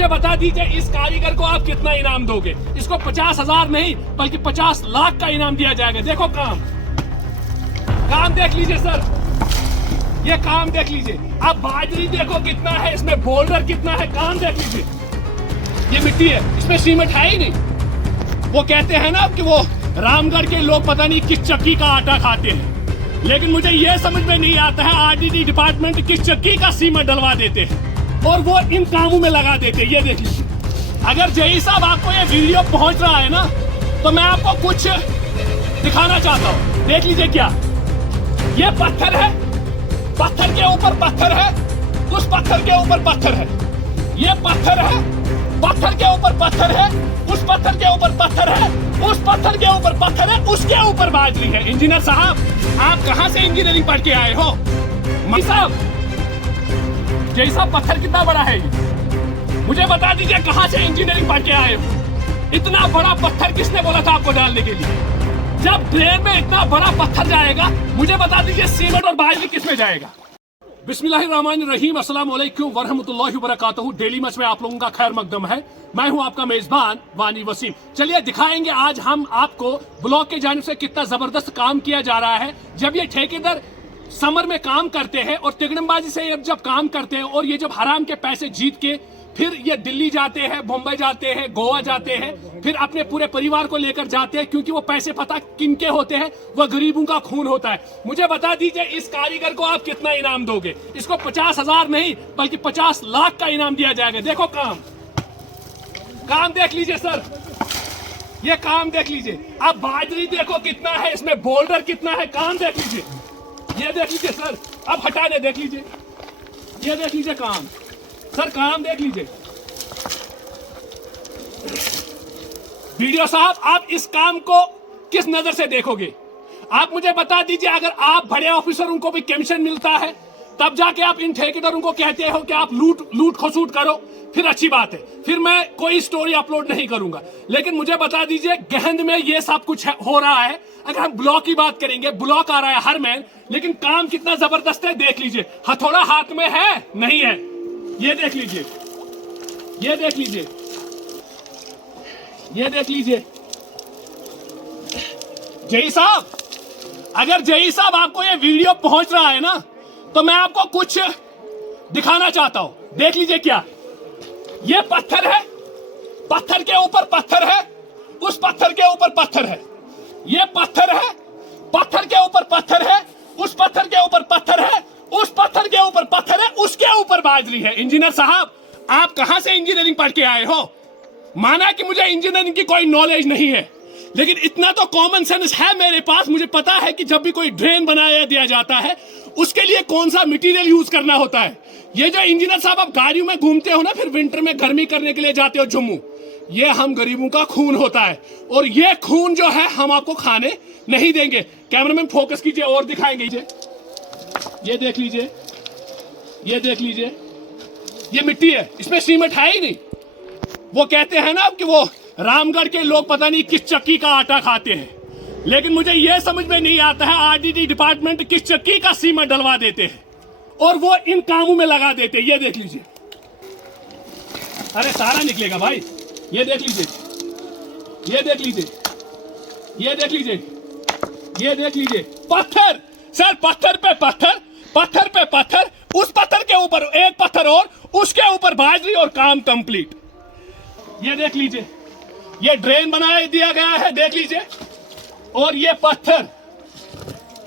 मुझे बता दीजिए इस कारीगर को आप कितना इनाम दोगे? इसको 50,000 नहीं बल्कि 50 लाख का इनाम दिया जाएगा। देखो काम देख लीजिए सर, ये काम देख लीजिए। आप बाजरी देखो कितना है, इसमें बोल्डर कितना है, काम देख लीजिए। ये मिट्टी है, इसमें सीमेंट है ही नहीं। वो कहते हैं ना कि वो रामगढ़ के लोग पता नहीं किस चक्की का आटा खाते हैं, लेकिन मुझे ये समझ में नहीं आता है आरडीडी डिपार्टमेंट किस चक्की का सीमेंट डलवा देते हैं और वो इन कामों में लगा देते हैं। ये देख लीजिए। अगर जय साहब आपको ये वीडियो पहुंच रहा है ना, तो मैं आपको कुछ दिखाना चाहता हूँ। देख लीजिए क्या ये पत्थर है, पत्थर के ऊपर पत्थर है, उस पत्थर के ऊपर पत्थर है, ये पत्थर है, पत्थर के ऊपर पत्थर है, उस पत्थर के ऊपर पत्थर है, उस पत्थर के ऊपर पत्थर है, उसके ऊपर बाजरी है। इंजीनियर साहब, आप कहां से इंजीनियरिंग पढ़ के आए हो? जय साहब पत्थर कितना बड़ा है ये? मुझे बता दीजिए कहां से इंजीनियरिंग पढ़ के आए हो? इतना बड़ा पत्थर किसने बोला था आपको डालने के लिए? जब ड्रेन में इतना बड़ा पत्थर जाएगा, मुझे बता दीजिए सीमेंट और बाजरी किसमें जाएगा? बिस्मिल्लाहिर्रहमानिर्रहीम, अस्सलाम वालेकुम वरहमतुल्लाहि वबरकातुहू। डेली मच में आप लोगों का खैर मकदम है। मैं हूं आपका मेजबान वानी वसीम। चलिए दिखाएंगे आज हम आपको ब्लॉक के जानिब से कितना जबरदस्त काम किया जा रहा है। जब ये ठेकेदार समर में काम करते हैं और तिगड़मबाजी से जब काम करते हैं और ये जब हराम के पैसे जीत के फिर ये दिल्ली जाते हैं, बम्बई जाते हैं, गोवा जाते हैं, फिर अपने पूरे परिवार को लेकर जाते हैं, क्योंकि वो पैसे पता किनके होते हैं, वो गरीबों का खून होता है। मुझे बता दीजिए इस कारीगर को आप कितना इनाम दोगे? इसको 50,000 नहीं बल्कि 50 लाख का इनाम दिया जाएगा। देखो काम देख लीजिए सर, ये काम देख लीजिए। आप बाजरी देखो कितना है, इसमें बोल्डर कितना है, काम देख लीजिए। ये देख लीजिए सर, अब हटा दे, देख लीजिए, ये देख लीजिए काम सर, काम देख लीजिए। वीडियो साहब, आप इस काम को किस नजर से देखोगे? आप मुझे बता दीजिए। अगर आप बड़े ऑफिसरों को भी कमीशन मिलता है तब जाके आप इन ठेकेदारों को कहते हो कि आप लूट खसूट करो, फिर अच्छी बात है, फिर मैं कोई स्टोरी अपलोड नहीं करूंगा। लेकिन मुझे बता दीजिए गहंद में ये सब कुछ हो रहा है। अगर हम ब्लॉक की बात करेंगे, ब्लॉक आ रहा है हर मैन, लेकिन काम कितना जबरदस्त है देख लीजिए। हथौड़ा हाथ में है नहीं है, ये देख लीजिए, ये देख लीजिए, ये देख लीजिए। जय साहब, अगर जय साहब आपको ये वीडियो पहुंच रहा है ना, तो मैं आपको कुछ दिखाना चाहता हूं। देख लीजिए क्या ये पत्थर है, पत्थर के ऊपर पत्थर है, उस पत्थर के ऊपर पत्थर है, ये पत्थर है, पत्थर के ऊपर पत्थर है, उस पत्थर के ऊपर पत्थर है, उस पत्थर के ऊपर पत्थर है, उसके ऊपर बाजरी है। इंजीनियर साहब, आप कहां से इंजीनियरिंग पढ़ के आए हो? माना कि मुझे इंजीनियरिंग की कोई नॉलेज नहीं है, लेकिन इतना तो कॉमन सेंस है मेरे पास। मुझे पता है कि जब भी कोई ड्रेन बनाया दिया जाता है उसके लिए कौन सा मटेरियल यूज करना होता है। ये जो इंजीनियर साहब आप गाड़ियों में घूमते हो ना, फिर विंटर में गर्मी करने के लिए जाते हो जम्मू, ये हम गरीबों का खून होता है और ये खून जो है हम आपको खाने नहीं देंगे। कैमरामैन फोकस कीजिए और दिखाएंगे। ये देख लीजिए, ये देख लीजिए, ये मिट्टी है, इसमें सीमेंट है ही नहीं। वो कहते हैं ना कि वो रामगढ़ के लोग पता नहीं किस चक्की का आटा खाते हैं, लेकिन मुझे यह समझ में नहीं आता है आरडीडी डिपार्टमेंट किस चक्की का सीमेंट डलवा देते हैं और वो इन कामों में लगा देते हैं। ये देख लीजिए, अरे सारा निकलेगा भाई। ये देख लीजिए, ये देख लीजिए, ये देख लीजिए, ये देख लीजिए। पत्थर सर, पत्थर पे पत्थर, पत्थर पे पत्थर, उस पत्थर के ऊपर एक पत्थर और उसके ऊपर बाजरी और काम कंप्लीट। ये देख लीजिए, ये ड्रेन बना दिया गया है, देख लीजिए। और ये पत्थर,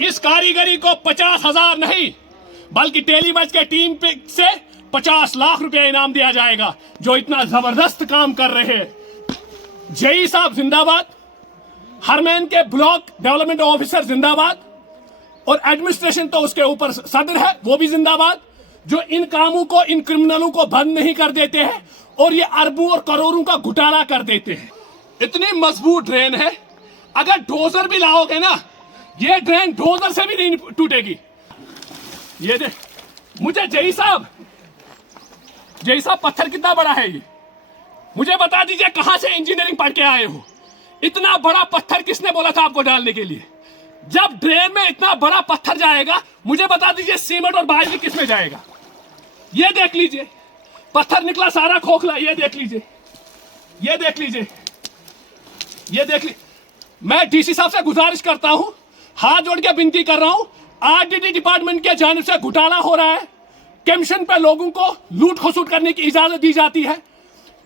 इस कारीगरी को 50,000 नहीं बल्कि टेलीमच के टीम से 50 लाख रुपया इनाम दिया जाएगा, जो इतना जबरदस्त काम कर रहे हैं। जेई साहब जिंदाबाद, हरमैन के ब्लॉक डेवलपमेंट ऑफिसर जिंदाबाद, और एडमिनिस्ट्रेशन तो उसके ऊपर सदर है वो भी जिंदाबाद, जो इन कामों को, इन क्रिमिनलों को बंद नहीं कर देते हैं और ये अरबों और करोड़ों का घोटाला कर देते हैं। इतनी मजबूत ड्रेन है, अगर डोजर भी लाओगे ना, ये ड्रेन डोजर से भी नहीं टूटेगी। ये देख, मुझे जय साहब पत्थर कितना बड़ा है ये? मुझे बता दीजिए कहां से इंजीनियरिंग पढ़ के आए हो? इतना बड़ा पत्थर किसने बोला था आपको डालने के लिए? जब ड्रेन में इतना बड़ा पत्थर जाएगा, मुझे बता दीजिए सीमेंट और बाजरी किसमें जाएगा? ये देख लीजिए, पत्थर निकला सारा खोखला। ये देख लीजिए, ये देख लीजिए, ये देख लीजिए। मैं डीसी साहब से गुजारिश करता हूं, हाथ जोड़ के विनती कर रहा हूं, आरडीडी डिपार्टमेंट के जानिब से घोटाला हो रहा है। कमीशन पे लोगों को लूट खसूट करने की इजाजत दी जाती है।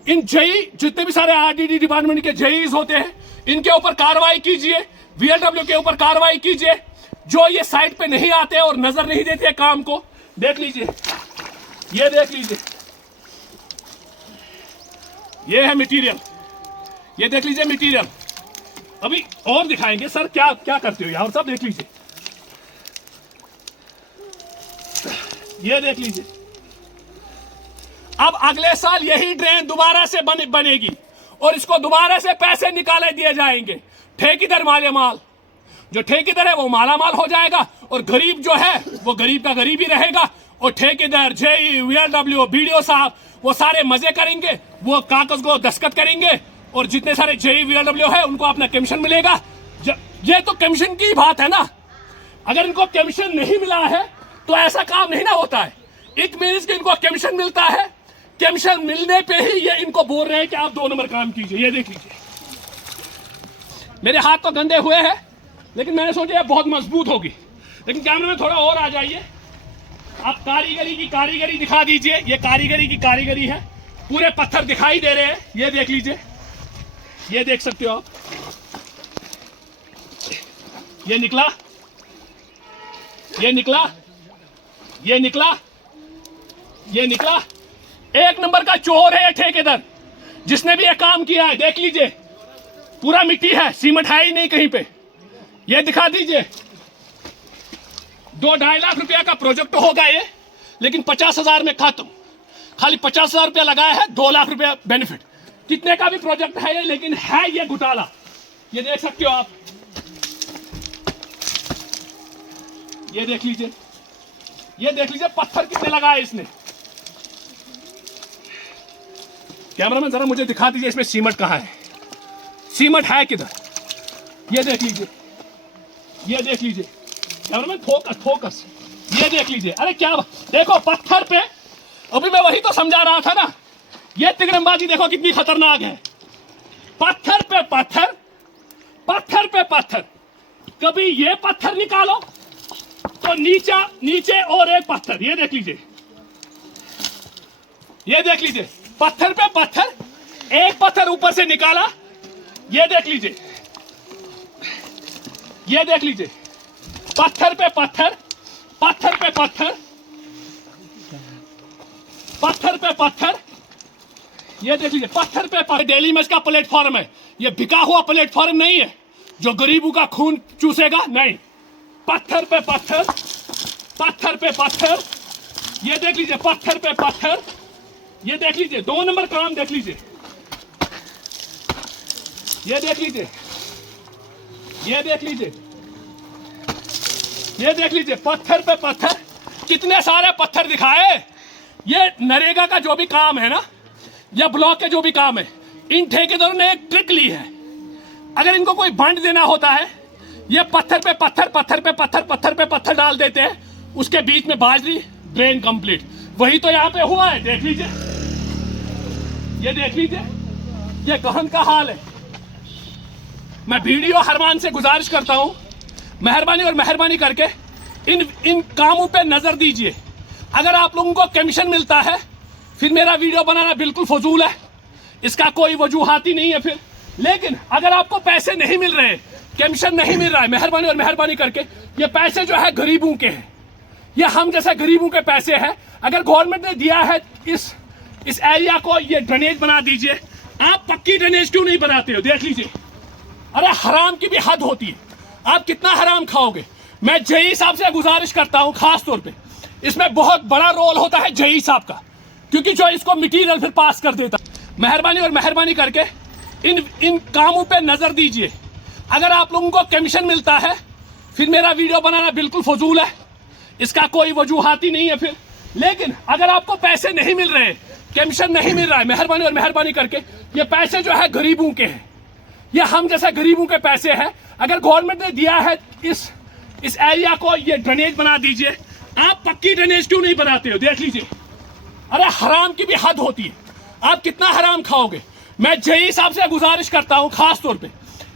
इन जेई, जितने भी सारे आरडीडी डिपार्टमेंट के जेईज होते हैं, इनके ऊपर कार्रवाई कीजिए, वीएलडब्ल्यू के ऊपर कार्रवाई कीजिए। जो ये साइट पे नहीं आते और नजर नहीं देते काम को, देख लीजिए, ये देख लीजिए, ये है मटेरियल, ये देख लीजिए मटेरियल। अभी और दिखाएंगे सर क्या क्या करते हो यार, सब देख लीजिए, ये देख लीजिए। अब अगले साल यही ड्रेन दोबारा से बनेगी और इसको दोबारा से पैसे निकाले दिए जाएंगे। ठेकेदार माले माल, जो ठेकेदार है वो माला माल हो जाएगा और गरीब जो है वो गरीब का गरीब ही रहेगा। और ठेकेदार, जेई, वीएलडब्ल्यू, बीडीओ साहब वो सारे मजे करेंगे, वो कागज को दस्तखत करेंगे और जितने सारे जेई वीएलडब्ल्यू है उनको अपना कमीशन मिलेगा। ये तो कमीशन की बात है ना। अगर इनको कमीशन नहीं मिला है तो ऐसा काम नहीं ना होता है। इट मीन्स कि इनको कमीशन मिलता है, कमीशन मिलने पे ही ये इनको बोल रहे हैं कि आप 2 नंबर काम कीजिए। ये देख लीजिए, मेरे हाथ तो गंदे हुए हैं लेकिन मैंने सोचा ये बहुत मजबूत होगी। लेकिन कैमरे में थोड़ा और आ जाइए, आप कारीगरी की कारीगरी दिखा दीजिए। ये कारीगरी की कारीगरी है, पूरे पत्थर दिखाई दे रहे हैं। ये देख लीजिए, ये देख सकते हो आप, ये निकला, ये निकला, ये निकला, ये निकला। 1 नंबर का चोर है ये ठेकेदार, जिसने भी ये काम किया है। देख लीजिए, पूरा मिट्टी है, सीमेंट है ही नहीं कहीं पे। ये दिखा दीजिए, 2-2.5 लाख रुपया का प्रोजेक्ट होगा ये, लेकिन 50,000 में खत्म। खाली 50,000 रुपया लगाया है, 2 लाख रुपया बेनिफिट। कितने का भी प्रोजेक्ट है ये, लेकिन है ये घोटाला। ये देख सकते हो आप, ये देख लीजिए, ये देख लीजिए पत्थर कितने लगाए इसने। कैमरामैन जरा मुझे दिखा दीजिए इसमें सीमेंट कहाँ है, सीमेंट है किधर। ये देख लीजिए, ये देख लीजिए कैमरामैन, फोकस फोकस, ये देख लीजिए। अरे क्या देखो पत्थर पे, अभी मैं वही तो समझा रहा था ना। ये तिगड़मबाजी देखो कितनी खतरनाक है। पत्थर पे पत्थर, पत्थर पे पत्थर। कभी ये पत्थर निकालो तो नीचे और एक पत्थर। ये देख लीजिए, ये देख लीजिए, पत्थर पे पत्थर, एक पत्थर ऊपर से निकाला। ये देख लीजिए, ये देख लीजिए, पत्थर पे पत्थर, पत्थर पे पत्थर, पत्थर पे पत्थर। ये देख लीजिए, पत्थर पे पत्थर। डेली मैच का प्लेटफॉर्म है, ये बिका हुआ प्लेटफॉर्म नहीं है जो गरीबों का खून चूसेगा, नहीं। पत्थर पे पत्थर, पत्थर पे पत्थर। ये देख लीजिए, पत्थर पे पत्थर। ये देख लीजिए, 2 नंबर काम देख लीजिए, ये देख लीजिए, ये देख लीजिए, ये देख लीजिए, पत्थर पे पत्थर। कितने सारे पत्थर दिखाए। ये नरेगा का जो भी काम है ना, या ब्लॉक के जो भी काम है, इन ठेकेदारों ने एक ट्रिक ली है। अगर इनको कोई बंड देना होता है, ये पत्थर पे पत्थर, पत्थर पे पत्थर, पत्थर पे पत्थर डाल देते हैं, उसके बीच में बाजरी, ड्रेन कंप्लीट। वही तो यहाँ पे हुआ है, देख लीजिए, ये देख लीजिए, ये गहन का हाल है। मैं वीडियो हरमान से गुजारिश करता हूँ, मेहरबानी और मेहरबानी करके इन कामों पे नजर दीजिए। अगर आप लोगों को कमीशन मिलता है, फिर मेरा वीडियो बनाना बिल्कुल फजूल है, इसका कोई वजूहात ही नहीं है फिर। लेकिन अगर आपको पैसे नहीं मिल रहे, कमीशन नहीं मिल रहा है, मेहरबानी और मेहरबानी करके, ये पैसे जो है गरीबों के हैं, ये हम जैसे गरीबों के पैसे हैं। अगर गवर्नमेंट ने दिया है इस एरिया को, ये ड्रेनेज बना दीजिए। आप पक्की ड्रेनेज क्यों नहीं बनाते हो, देख लीजिए। अरे हराम की भी हद होती है, आप कितना हराम खाओगे। मैं जेई साहब से गुजारिश करता हूं, खास तौर पे इसमें बहुत बड़ा रोल होता है जेई साहब का, क्योंकि जो इसको मटीरियल फिर पास कर देता। मेहरबानी और मेहरबानी करके इन कामों पे नजर दीजिए। अगर आप लोगों को कमीशन मिलता है, फिर मेरा वीडियो बनाना बिल्कुल फजूल है, इसका कोई वजूहात ही नहीं है फिर। लेकिन अगर आपको पैसे नहीं मिल रहे, कमीशन नहीं मिल रहा है, मेहरबानी और मेहरबानी करके, ये पैसे जो है गरीबों के हैं, ये हम जैसे गरीबों के पैसे हैं। अगर गवर्नमेंट ने दिया है इस एरिया को, ये ड्रेनेज बना दीजिए। आप पक्की ड्रेनेज क्यों नहीं बनाते हो, देख लीजिए। अरे हराम की भी हद होती है, आप कितना हराम खाओगे। मैं जेई साहब से गुजारिश करता हूं खास तौर पे,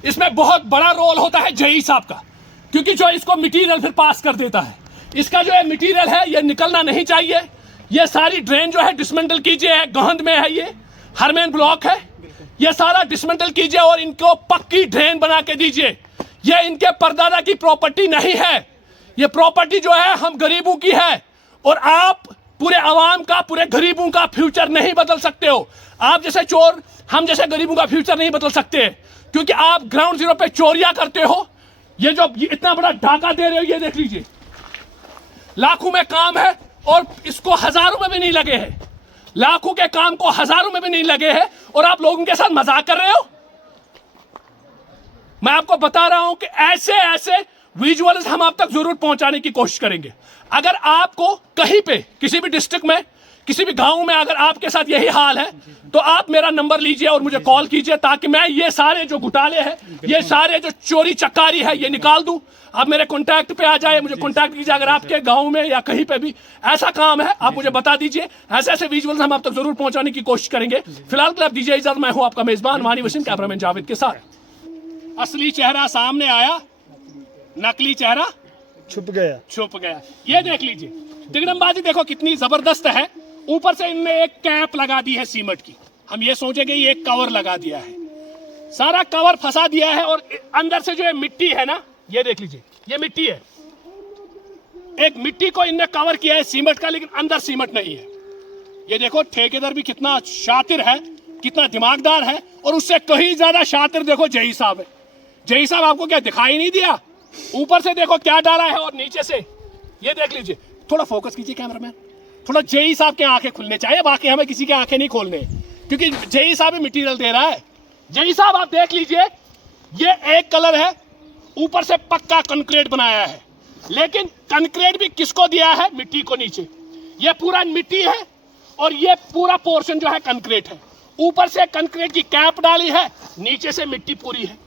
इसमें बहुत बड़ा रोल होता है जेई साहब का, क्योंकि जो इसको मटेरियल फिर पास कर देता है, इसका जो है मटेरियल है ये निकलना नहीं चाहिए। ये सारी ड्रेन जो है डिसमेंटल कीजिए, गहंद में है, ये हरमेन ब्लॉक है, ये सारा डिसमेंटल कीजिए और इनको पक्की ड्रेन बना के दीजिए। ये इनके परदादा की प्रॉपर्टी नहीं है, ये प्रॉपर्टी जो है हम गरीबों की है, और आप पूरे आवाम का, पूरे गरीबों का फ्यूचर नहीं बदल सकते हो। आप जैसे चोर, हम जैसे गरीबों का फ्यूचर नहीं बदल सकते, क्योंकि आप ग्राउंड जीरो पे चोरियां करते हो। ये जो इतना बड़ा ढाका दे रहे हो, ये देख लीजिए, लाखों में काम है और इसको हजारों में भी नहीं लगे हैं, लाखों के काम को हजारों में भी नहीं लगे हैं, और आप लोगों के साथ मजाक कर रहे हो। मैं आपको बता रहा हूं कि ऐसे ऐसे विजुअल्स हम आप तक जरूर पहुंचाने की कोशिश करेंगे। अगर आपको कहीं पे, किसी भी डिस्ट्रिक्ट में, किसी भी गांव में अगर आपके साथ यही हाल है, तो आप मेरा नंबर लीजिए और मुझे कॉल कीजिए, ताकि मैं ये सारे जो घोटाले हैं, ये सारे जो चोरी चकारी है, ये निकाल दूं। आप मेरे कॉन्टैक्ट पे आ जाए, मुझे कॉन्टैक्ट कीजिए। अगर आपके गांव में या कहीं पे भी ऐसा काम है, आप मुझे बता दीजिए। ऐसे ऐसे विजुअल्स हम आप तक जरूर पहुंचाने की कोशिश करेंगे। फिलहाल क्लब दीजिए इजाजत, मैं हूं आपका मेजबान मानी वसीम, कैमरामैन जावेद के साथ। असली चेहरा सामने आया, नकली चेहरा छुप गया। ये देख लीजिए, तिगड़मबाजी देखो कितनी जबरदस्त है। ऊपर से इनने एक कैप लगा दी है सीमेंट की, हम ये सोचेंगे ये एक कवर लगा दिया है, सारा कवर फंसा दिया है, और अंदर से जो है मिट्टी है ना, ये देख लीजिए, ये मिट्टी है, एक मिट्टी को इनने कवर किया है सीमेंट का, लेकिन अंदर सीमेंट नहीं है। ये देखो ठेकेदार भी कितना शातिर है, कितना दिमागदार है, और उससे कहीं ज्यादा शातिर देखो जेई साहब है। जेई साहब आपको क्या दिखाई नहीं दिया? ऊपर से देखो क्या डाला है और नीचे से ये देख लीजिए। थोड़ा फोकस कीजिए कैमरामैन, थोड़ा जेई साहब के आंखें खुलने चाहिए, बाकी हमें किसी के आंखें नहीं खोलने, क्योंकि जेई साहब ही मटेरियल दे रहा है। जेई साहब आप देख लीजिए, ये एक कलर है, ऊपर से पक्का कंक्रीट बनाया है, लेकिन कंक्रीट भी किसको दिया है? मिट्टी को नीचे। ये पूरा मिट्टी है और ये पूरा पोर्शन जो है कंक्रीट है। ऊपर से कंक्रीट की कैप डाली है, नीचे से मिट्टी पूरी है।